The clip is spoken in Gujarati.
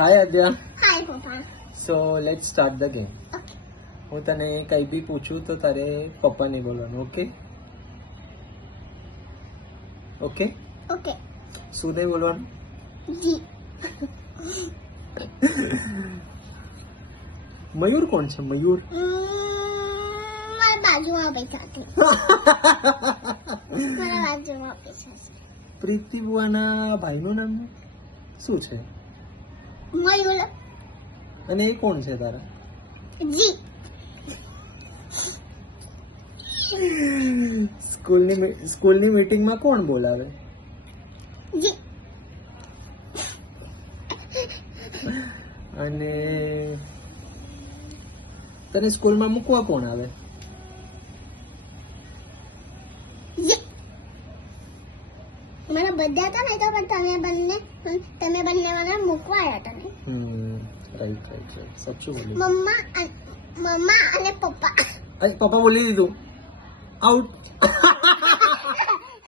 હાય આદ્યા. હાય પપ્પા. So let's start the game. Okay. હું તને કઈ બી પૂછું તો તારે પપ્પા નહીં બોલવાનું. Okay okay. ઓકે. શું નહીં બોલવાનું? જી. મયુર કોણ છે? મયુર મારા બાજુમાં બેઠા છે. મારા બાજુમાં બેઠા છે. પ્રીતિ બુઆના ભાઈનું નામ શું છે? મયુર. અને એ કોણ છે તારા? જી. સ્કૂલની મીટિંગમાં કોણ બોલાવે? જી. અને તને સ્કૂલમાં મૂકવા કોણ આવે? જી. મારા બધા હતા ને તો પણ તમે બંને મને મૂકવા આવ્યા હતા ને. Right right right. સાચું બોલ્યું. મમ્મા અને પપ્પા. પપ્પા બોલી દીધું. આઉટ.